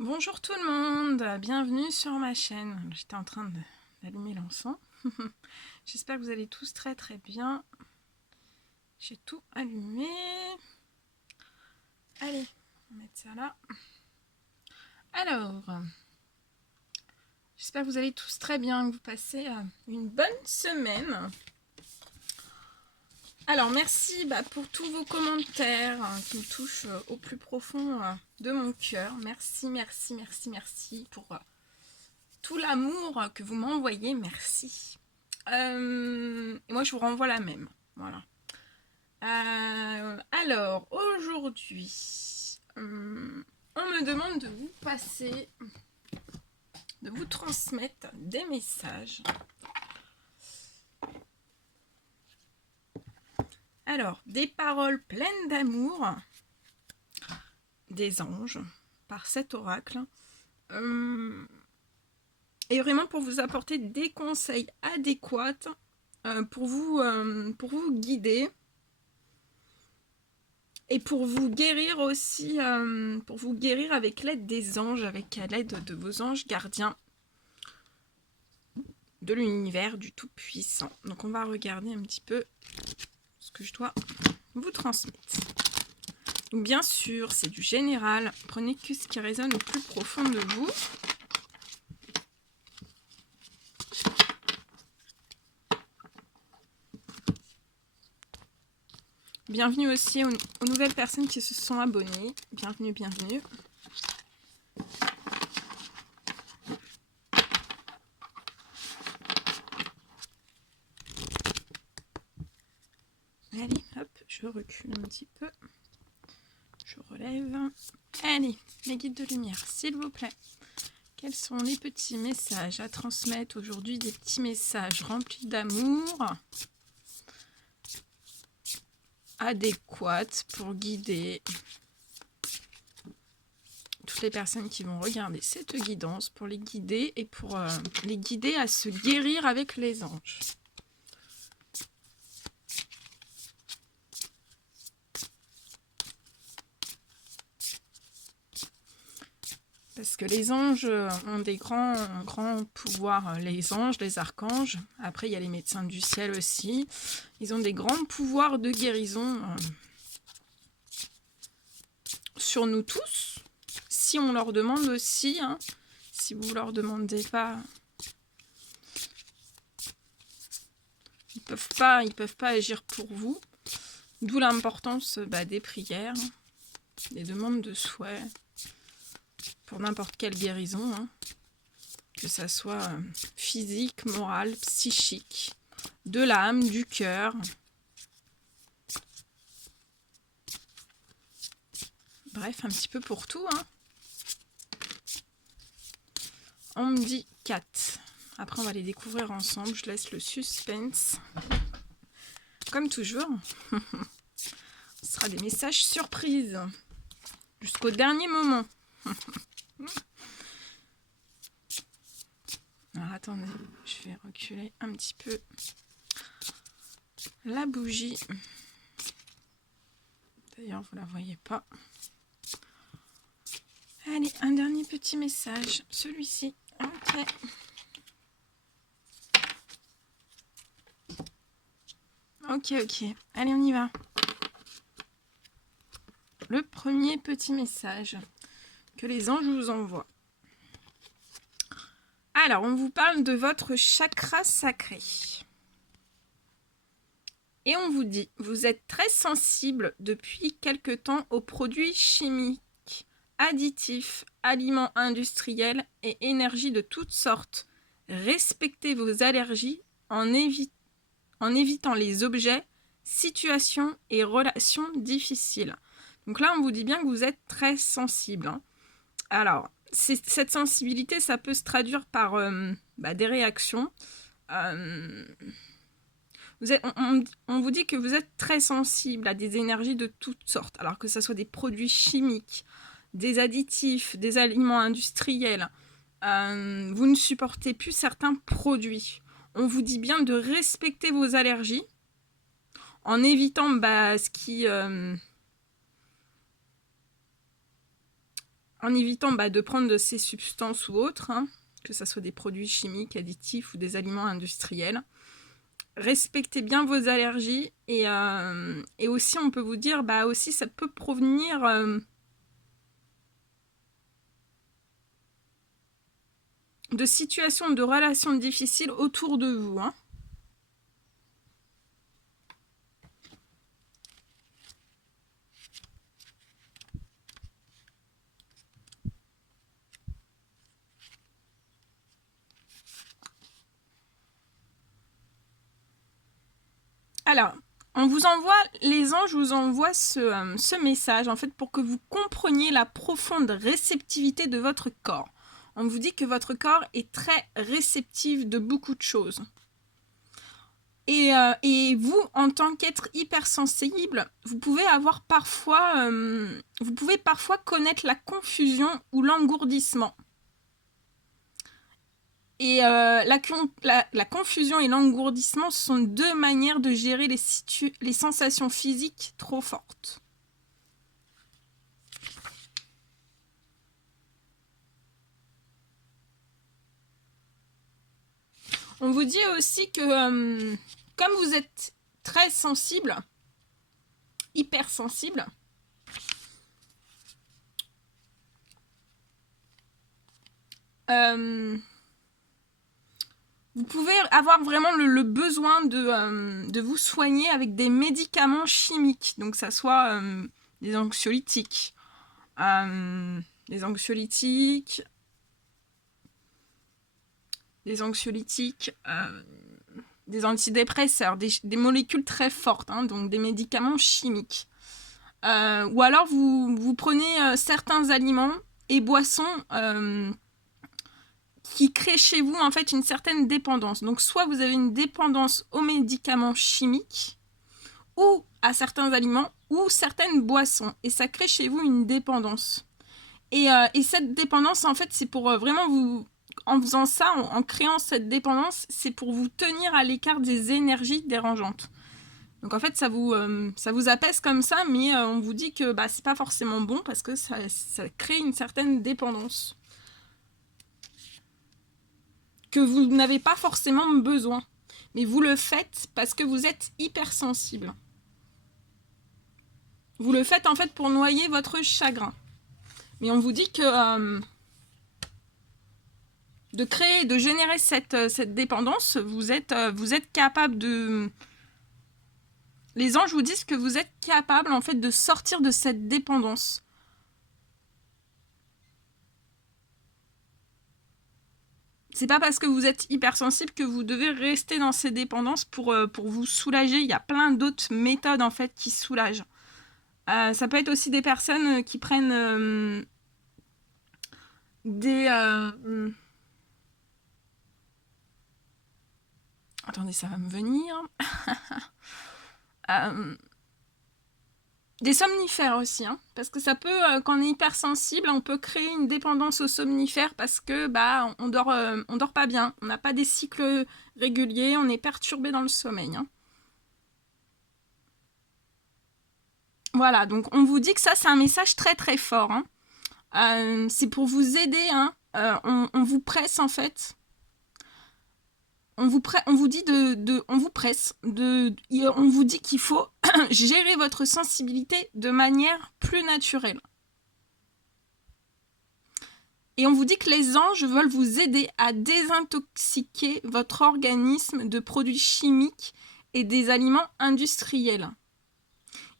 Bonjour tout le monde, bienvenue sur ma chaîne. J'étais en train d'allumer l'encens. J'espère que vous allez tous très très bien. J'ai tout allumé. Allez, on va mettre ça là. Alors, j'espère que vous allez tous très bien, que vous passez une bonne semaine. Alors, merci pour tous vos commentaires qui me touchent au plus profond de mon cœur. Merci, merci, merci, merci pour tout l'amour que vous m'envoyez, merci. Et moi, je vous renvoie la même. Voilà. Alors, aujourd'hui, on me demande de vous passer, de vous transmettre des messages. Alors, des paroles pleines d'amour des anges par cet oracle. Et vraiment pour vous apporter des conseils adéquats pour vous guider et pour vous guérir aussi, pour vous guérir avec l'aide des anges, avec l'aide de vos anges gardiens de l'univers du Tout-Puissant. Donc on va regarder un petit peu ce que je dois vous transmettre. Donc bien sûr, c'est du général. Prenez que ce qui résonne au plus profond de vous. Bienvenue aussi aux nouvelles personnes qui se sont abonnées. Bienvenue, bienvenue. Allez, hop, je recule un petit peu. Je relève. Allez, les guides de lumière, s'il vous plaît. Quels sont les petits messages à transmettre aujourd'hui? Des petits messages remplis d'amour, adéquats pour guider toutes les personnes qui vont regarder cette guidance, pour les guider et pour les guider à se guérir avec les anges. Parce que les anges ont des grands pouvoirs. Les anges, les archanges. Après, il y a les médecins du ciel aussi. Ils ont des grands pouvoirs de guérison sur nous tous. Si on leur demande aussi, si vous ne leur demandez pas, ils peuvent pas agir pour vous. D'où l'importance des prières, des demandes de souhait, pour n'importe quelle guérison, que ça soit physique, morale, psychique, de l'âme, du cœur. Bref, un petit peu pour tout. On me dit 4. Après, on va les découvrir ensemble. Je laisse le suspense. Comme toujours. Ce sera des messages surprises. Jusqu'au dernier moment. Alors, attendez. Je vais reculer un petit peu la bougie. D'ailleurs, vous ne la voyez pas. Allez, un dernier petit message. Celui-ci. Ok. Ok. Allez, on y va. Le premier petit message que les anges vous envoient. Alors, on vous parle de votre chakra sacré. Et on vous dit, vous êtes très sensible depuis quelque temps aux produits chimiques, additifs, aliments industriels et énergies de toutes sortes. Respectez vos allergies en évitant les objets, situations et relations difficiles. Donc là, on vous dit bien que vous êtes très sensible. Alors, cette sensibilité, ça peut se traduire par des réactions. On vous dit que vous êtes très sensible à des énergies de toutes sortes, alors que ce soit des produits chimiques, des additifs, des aliments industriels. Vous ne supportez plus certains produits. On vous dit bien de respecter vos allergies en évitant ce qui en évitant de prendre de ces substances ou autres, hein, que ce soit des produits chimiques, additifs ou des aliments industriels. Respectez bien vos allergies et aussi on peut vous dire, aussi ça peut provenir de situations, de relations difficiles autour de vous, hein. Alors, les anges vous envoient ce message, en fait, pour que vous compreniez la profonde réceptivité de votre corps. On vous dit que votre corps est très réceptif de beaucoup de choses. Et vous, en tant qu'être hypersensible, vous pouvez parfois connaître la confusion ou l'engourdissement. Et la confusion et l'engourdissement sont deux manières de gérer les sensations physiques trop fortes. On vous dit aussi que comme vous êtes très sensible, hypersensible, vous pouvez avoir vraiment le besoin de vous soigner avec des médicaments chimiques, donc ça soit des anxiolytiques, des antidépresseurs, des molécules très fortes, hein, donc des médicaments chimiques. Ou alors vous prenez certains aliments et boissons qui créent chez vous en fait une certaine dépendance. Donc soit vous avez une dépendance aux médicaments chimiques ou à certains aliments ou certaines boissons et ça crée chez vous une dépendance. Et cette dépendance en fait c'est pour vraiment vous, en faisant ça, en créant cette dépendance, c'est pour vous tenir à l'écart des énergies dérangeantes. Donc en fait ça vous apaise comme ça, mais on vous dit que c'est pas forcément bon parce que ça crée une certaine dépendance que vous n'avez pas forcément besoin. Mais vous le faites parce que vous êtes hypersensible. Vous le faites en fait pour noyer votre chagrin. Mais on vous dit que de générer cette dépendance, vous êtes capable de... Les anges vous disent que vous êtes capable en fait de sortir de cette dépendance. C'est pas parce que vous êtes hypersensible que vous devez rester dans ces dépendances pour vous soulager. Il y a plein d'autres méthodes en fait qui soulagent. Ça peut être aussi des personnes qui prennent Attendez, ça va me venir. Des somnifères aussi, hein, parce que ça peut, quand on est hypersensible, on peut créer une dépendance aux somnifères parce que on dort pas bien, on n'a pas des cycles réguliers, on est perturbé dans le sommeil. Hein. Voilà, donc on vous dit que ça c'est un message très très fort. Hein. C'est pour vous aider, hein. On vous presse en fait. On vous dit qu'il faut gérer votre sensibilité de manière plus naturelle. Et on vous dit que les anges veulent vous aider à désintoxiquer votre organisme de produits chimiques et des aliments industriels.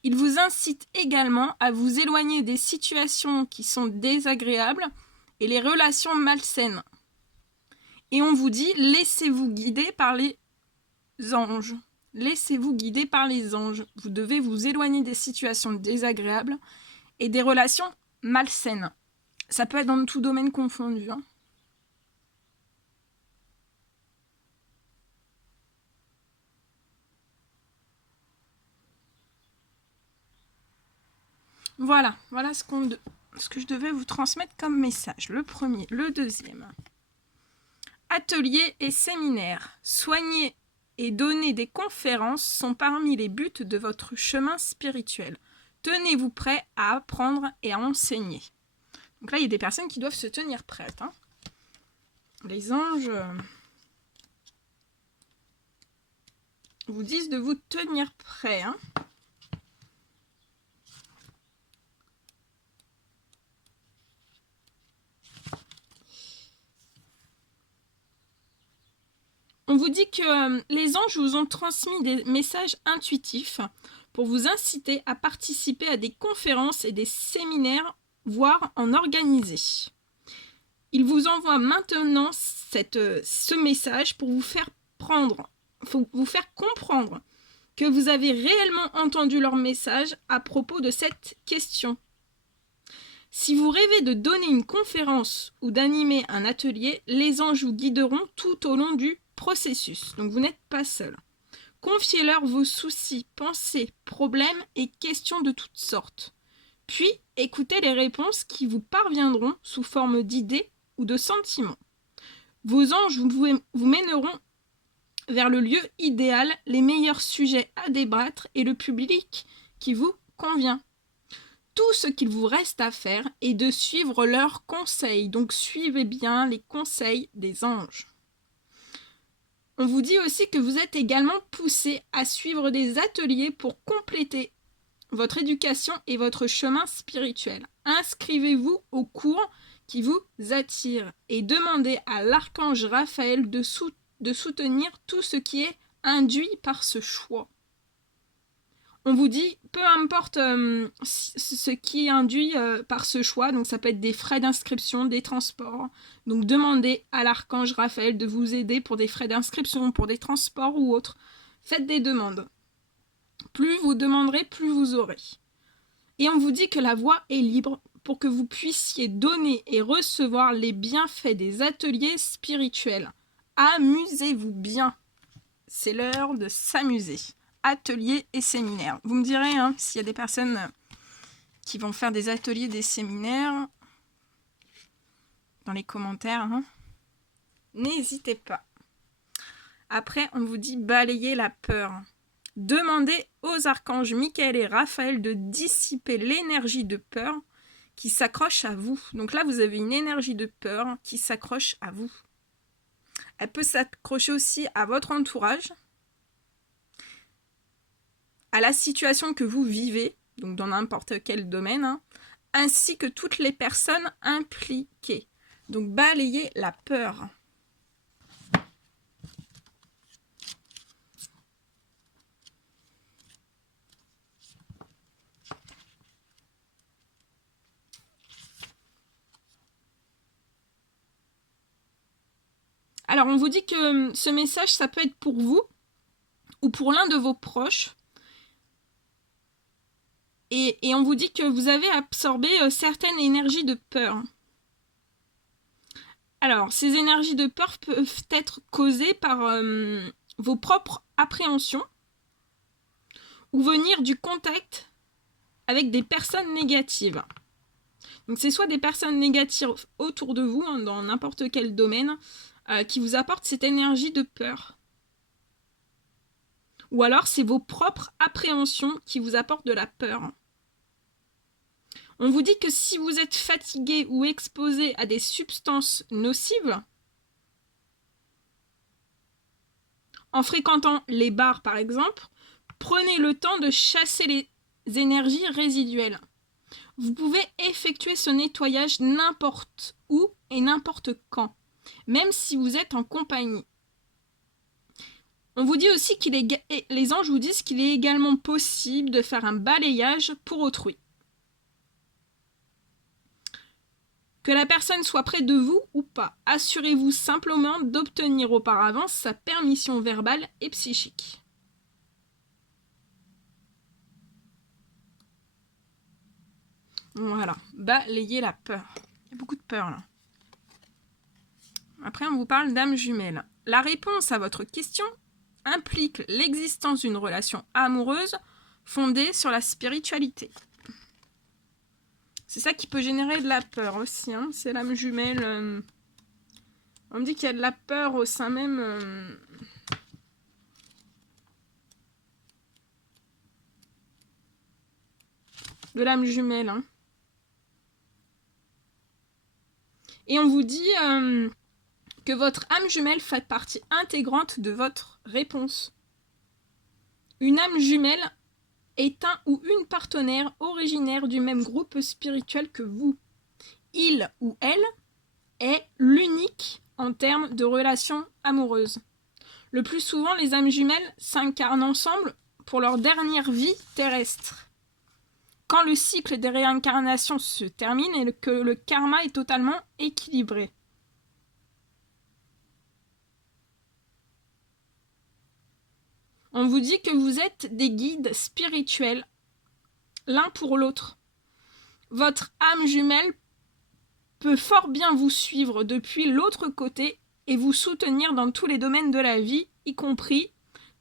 Ils vous incitent également à vous éloigner des situations qui sont désagréables et les relations malsaines. Et on vous dit, laissez-vous guider par les anges. Laissez-vous guider par les anges. Vous devez vous éloigner des situations désagréables et des relations malsaines. Ça peut être dans tout domaine confondu. Hein. Voilà ce que je devais vous transmettre comme message. Le premier, le deuxième. Ateliers et séminaires. Soigner et donner des conférences sont parmi les buts de votre chemin spirituel. Tenez-vous prêt à apprendre et à enseigner. Donc là, il y a des personnes qui doivent se tenir prêtes. Hein. Les anges vous disent de vous tenir prêts. Hein. On vous dit que les anges vous ont transmis des messages intuitifs pour vous inciter à participer à des conférences et des séminaires, voire en organiser. Ils vous envoient maintenant ce message pour vous faire comprendre que vous avez réellement entendu leur message à propos de cette question. Si vous rêvez de donner une conférence ou d'animer un atelier, les anges vous guideront tout au long du processus. Donc vous n'êtes pas seul. Confiez-leur vos soucis, pensées, problèmes et questions de toutes sortes. Puis écoutez les réponses qui vous parviendront sous forme d'idées ou de sentiments. Vos anges vous mèneront vers le lieu idéal, les meilleurs sujets à débattre et le public qui vous convient. Tout ce qu'il vous reste à faire est de suivre leurs conseils. Donc suivez bien les conseils des anges. On vous dit aussi que vous êtes également poussé à suivre des ateliers pour compléter votre éducation et votre chemin spirituel. Inscrivez-vous aux cours qui vous attirent et demandez à l'archange Raphaël de soutenir tout ce qui est induit par ce choix. On vous dit, peu importe ce qui est induit par ce choix, donc ça peut être des frais d'inscription, des transports, donc demandez à l'archange Raphaël de vous aider pour des frais d'inscription, pour des transports ou autres. Faites des demandes. Plus vous demanderez, plus vous aurez. Et on vous dit que la voie est libre pour que vous puissiez donner et recevoir les bienfaits des ateliers spirituels. Amusez-vous bien. C'est l'heure de s'amuser. Ateliers et séminaires. Vous me direz hein, s'il y a des personnes qui vont faire des ateliers, des séminaires dans les commentaires. Hein. N'hésitez pas. Après, on vous dit balayer la peur. Demandez aux archanges Michael et Raphaël de dissiper l'énergie de peur qui s'accroche à vous. Donc là, vous avez une énergie de peur qui s'accroche à vous. Elle peut s'accrocher aussi à votre entourage, à la situation que vous vivez, donc dans n'importe quel domaine, hein, ainsi que toutes les personnes impliquées. Donc balayez la peur. Alors on vous dit que ce message, ça peut être pour vous ou pour l'un de vos proches. Et on vous dit que vous avez absorbé certaines énergies de peur. Alors, ces énergies de peur peuvent être causées par vos propres appréhensions ou venir du contact avec des personnes négatives. Donc, c'est soit des personnes négatives autour de vous, hein, dans n'importe quel domaine, qui vous apportent cette énergie de peur. Ou alors, c'est vos propres appréhensions qui vous apportent de la peur. On vous dit que si vous êtes fatigué ou exposé à des substances nocives, en fréquentant les bars par exemple, prenez le temps de chasser les énergies résiduelles. Vous pouvez effectuer ce nettoyage n'importe où et n'importe quand, même si vous êtes en compagnie. On vous dit aussi les anges vous disent qu'il est également possible de faire un balayage pour autrui. Que la personne soit près de vous ou pas, assurez-vous simplement d'obtenir auparavant sa permission verbale et psychique. Voilà, balayez la peur. Il y a beaucoup de peur là. Après, on vous parle d'âme jumelle. La réponse à votre question implique l'existence d'une relation amoureuse fondée sur la spiritualité. C'est ça qui peut générer de la peur aussi, hein. C'est l'âme jumelle. On me dit qu'il y a de la peur au sein même de l'âme jumelle. Hein. Et on vous dit que votre âme jumelle fait partie intégrante de votre réponse. Une âme jumelle est un ou une partenaire originaire du même groupe spirituel que vous. Il ou elle est l'unique en termes de relations amoureuses. Le plus souvent, les âmes jumelles s'incarnent ensemble pour leur dernière vie terrestre. Quand le cycle des réincarnations se termine et que le karma est totalement équilibré. On vous dit que vous êtes des guides spirituels, l'un pour l'autre. Votre âme jumelle peut fort bien vous suivre depuis l'autre côté et vous soutenir dans tous les domaines de la vie, y compris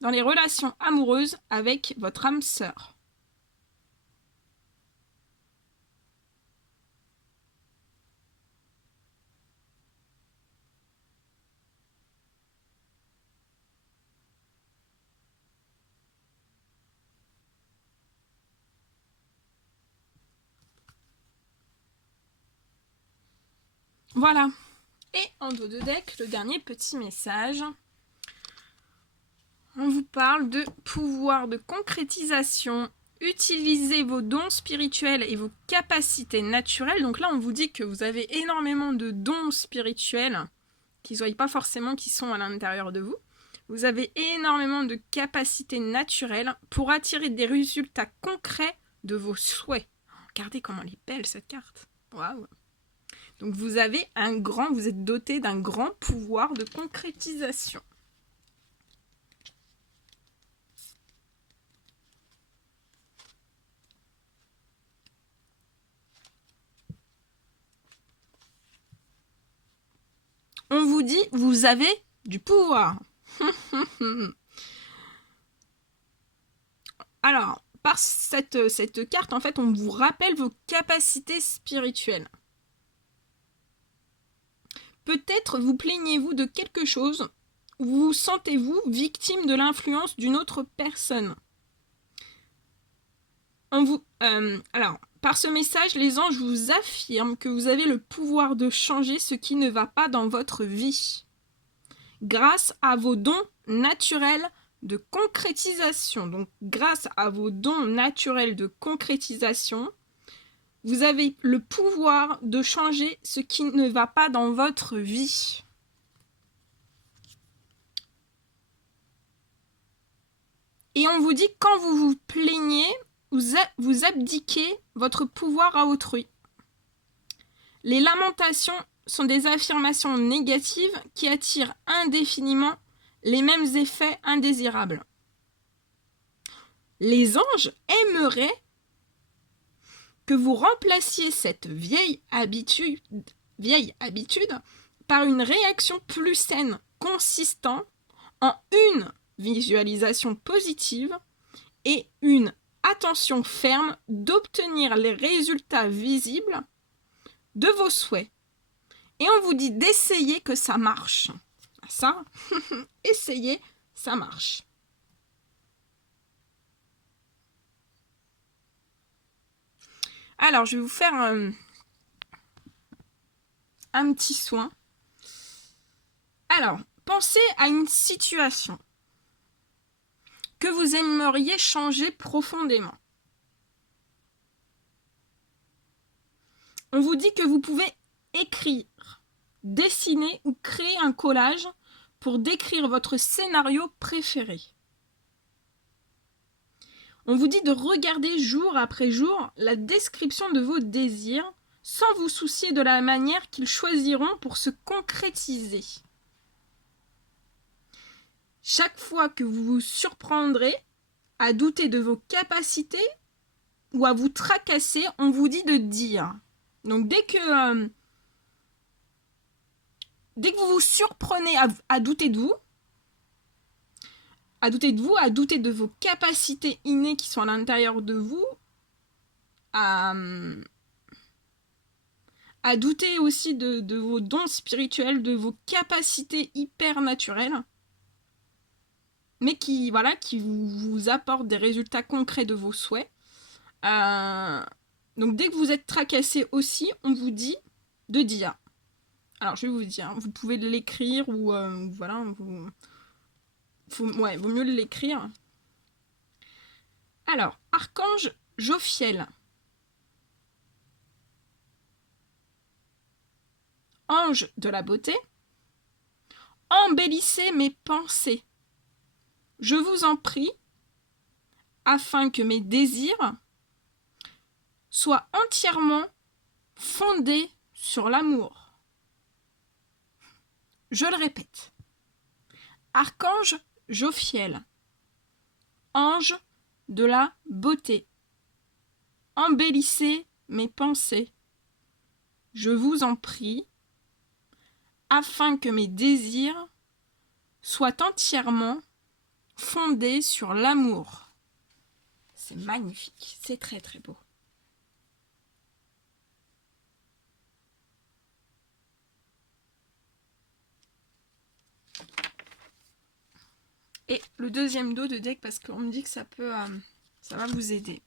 dans les relations amoureuses avec votre âme sœur. Voilà. Et en dos de deck, le dernier petit message. On vous parle de pouvoir de concrétisation. Utilisez vos dons spirituels et vos capacités naturelles. Donc là, on vous dit que vous avez énormément de dons spirituels qui ne soient pas forcément qui sont à l'intérieur de vous. Vous avez énormément de capacités naturelles pour attirer des résultats concrets de vos souhaits. Regardez comment elle est belle cette carte. Waouh! Donc vous êtes doté d'un grand pouvoir de concrétisation. On vous dit, vous avez du pouvoir. Alors, par cette carte, en fait, on vous rappelle vos capacités spirituelles. Peut-être vous plaignez-vous de quelque chose, ou vous sentez-vous victime de l'influence d'une autre personne. Alors, par ce message, les anges vous affirment que vous avez le pouvoir de changer ce qui ne va pas dans votre vie. Grâce à vos dons naturels de concrétisation. Donc, grâce à vos dons naturels de concrétisation, vous avez le pouvoir de changer ce qui ne va pas dans votre vie. Et on vous dit, quand vous vous plaignez, vous abdiquez votre pouvoir à autrui. Les lamentations sont des affirmations négatives qui attirent indéfiniment les mêmes effets indésirables. Les anges aimeraient que vous remplaciez cette vieille habitude par une réaction plus saine, consistant en une visualisation positive et une attention ferme d'obtenir les résultats visibles de vos souhaits. Et on vous dit d'essayer que ça marche. Ça, essayez, ça marche. Alors, je vais vous faire un petit soin. Alors, pensez à une situation que vous aimeriez changer profondément. On vous dit que vous pouvez écrire, dessiner ou créer un collage pour décrire votre scénario préféré. On vous dit de regarder jour après jour la description de vos désirs sans vous soucier de la manière qu'ils choisiront pour se concrétiser. Chaque fois que vous vous surprendrez à douter de vos capacités ou à vous tracasser, on vous dit de dire. Donc dès que vous vous surprenez à douter de vous, à douter de vos capacités innées qui sont à l'intérieur de vous, à douter aussi de vos dons spirituels, de vos capacités hyper naturelles, mais qui vous apportent des résultats concrets de vos souhaits. Donc dès que vous êtes tracassé aussi, on vous dit de dire Alors, je vais vous dire, vous pouvez l'écrire ou voilà, ouais, vaut mieux l'écrire. Alors, archange Jophiel. Ange de la beauté, embellissez mes pensées. Je vous en prie, afin que mes désirs soient entièrement fondés sur l'amour. Je le répète. Archange Jophiel, ange de la beauté, embellissez mes pensées. Je vous en prie, afin que mes désirs soient entièrement fondés sur l'amour. C'est magnifique, c'est très très beau. Et le deuxième dos de deck, parce qu'on me dit que ça va vous aider.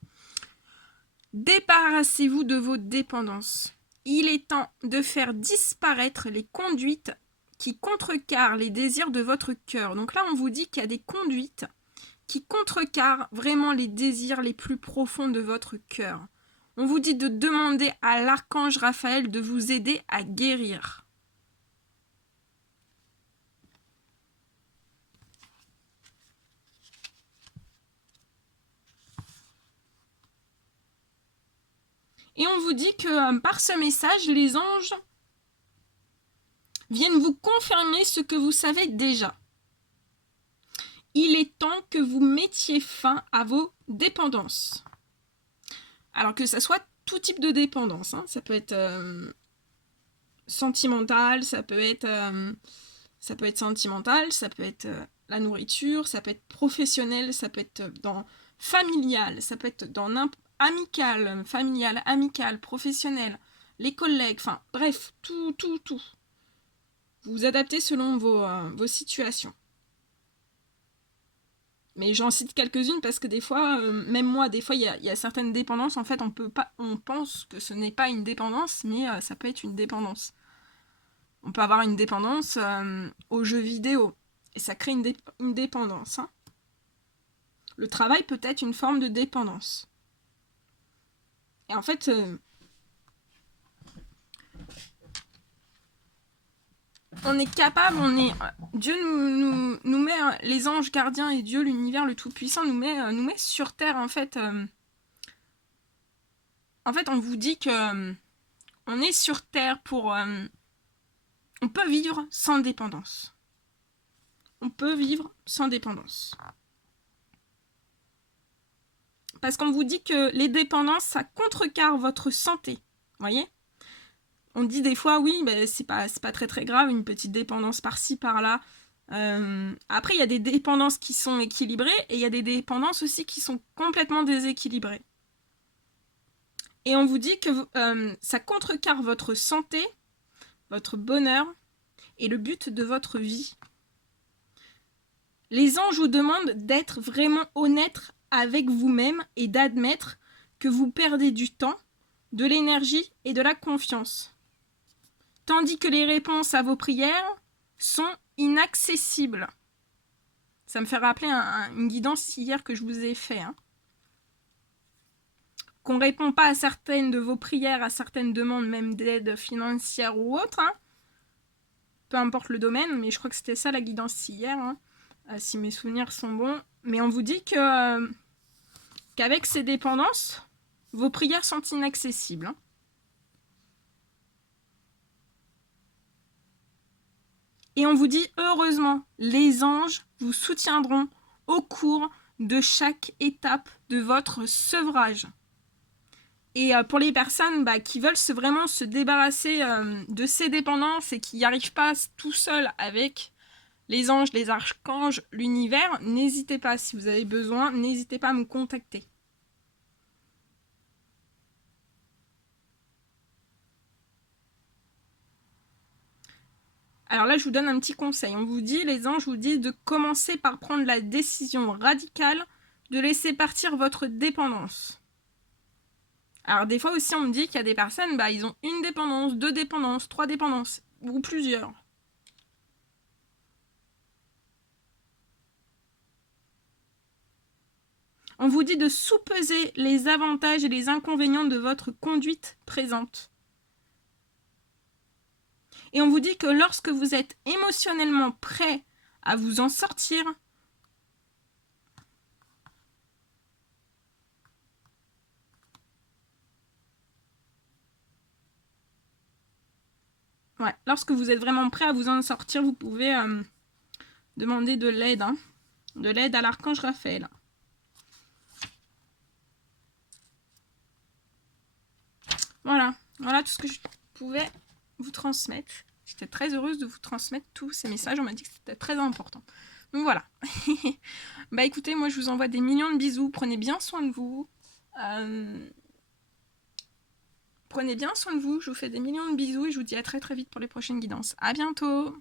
Débarrassez-vous de vos dépendances. Il est temps de faire disparaître les conduites qui contrecarrent les désirs de votre cœur. Donc là, on vous dit qu'il y a des conduites qui contrecarrent vraiment les désirs les plus profonds de votre cœur. On vous dit de demander à l'archange Raphaël de vous aider à guérir. Et on vous dit que par ce message, les anges viennent vous confirmer ce que vous savez déjà. Il est temps que vous mettiez fin à vos dépendances. Alors que ça soit tout type de dépendance, hein. Ça peut être sentimental, ça peut être sentimental, ça peut être la nourriture, ça peut être professionnel, ça peut être dans familial, ça peut être dans amical, familial, amical, professionnel, les collègues, enfin bref, tout. Vous vous adaptez selon vos situations. Mais j'en cite quelques-unes parce que des fois, même moi, des fois, il y a certaines dépendances, en fait, on pense que ce n'est pas une dépendance, mais ça peut être une dépendance. On peut avoir une dépendance aux jeux vidéo, et ça crée une dépendance. Hein. Le travail peut être une forme de dépendance. Et en fait, on est capable, Dieu nous met, les anges gardiens et Dieu, l'univers, le Tout-Puissant, nous met sur Terre, en fait. En fait, on vous dit que on est sur Terre pour... on peut vivre sans dépendance. On peut vivre sans dépendance. Parce qu'on vous dit que les dépendances, ça contrecarre votre santé. Vous voyez ? On dit des fois, oui, ben, c'est pas très très grave, une petite dépendance par-ci, par-là. Après, il y a des dépendances qui sont équilibrées et il y a des dépendances aussi qui sont complètement déséquilibrées. Et on vous dit que ça contrecarre votre santé, votre bonheur et le but de votre vie. Les anges vous demandent d'être vraiment honnête avec vous-même et d'admettre que vous perdez du temps, de l'énergie et de la confiance. Tandis que les réponses à vos prières sont inaccessibles. Ça me fait rappeler une guidance hier que je vous ai fait. Hein. Qu'on ne répond pas à certaines de vos prières, à certaines demandes, même d'aide financière ou autre. Hein. Peu importe le domaine, mais je crois que c'était ça la guidance hier, hein, si mes souvenirs sont bons. Mais on vous dit qu'avec ces dépendances, vos prières sont inaccessibles. Hein. Et on vous dit, heureusement, les anges vous soutiendront au cours de chaque étape de votre sevrage. Et pour les personnes qui veulent vraiment se débarrasser de ces dépendances et qui n'y arrivent pas tout seuls avec les anges, les archanges, l'univers, n'hésitez pas, si vous avez besoin, n'hésitez pas à me contacter. Alors là, je vous donne un petit conseil. On vous dit, les anges vous disent de commencer par prendre la décision radicale de laisser partir votre dépendance. Alors des fois aussi, on me dit qu'il y a des personnes, ils ont une dépendance, 2 dépendances, 3 dépendances. ou plusieurs. On vous dit de sous-peser les avantages et les inconvénients de votre conduite présente. Et on vous dit que lorsque vous êtes émotionnellement prêt à vous en sortir, ouais, lorsque vous êtes vraiment prêt à vous en sortir, vous pouvez demander de l'aide, hein, de l'aide à l'archange Raphaël. Voilà, voilà tout ce que je pouvais vous transmettre. J'étais très heureuse de vous transmettre tous ces messages. On m'a dit que c'était très important. Donc voilà. Bah écoutez, moi je vous envoie des millions de bisous. Prenez bien soin de vous. Prenez bien soin de vous. Je vous fais des millions de bisous et je vous dis à très très vite pour les prochaines guidances. À bientôt.